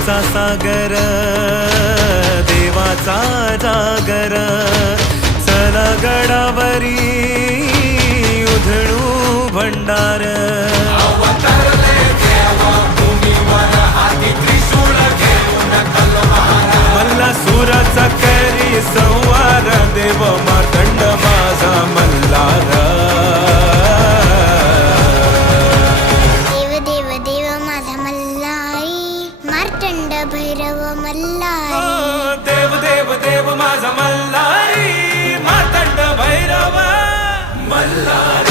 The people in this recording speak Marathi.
भक्तीचा सागर देवाचा जागर चला गडावरी उधळू भंडार मल्ला सुराचा करी संवार देव मार्तंड माझा मल्हार देव देव देव माझा मल्हारी मार्तंड भैरव मल्हारी देव देव देव माझा मल्हारी मार्तंड भैरव मल्हारी.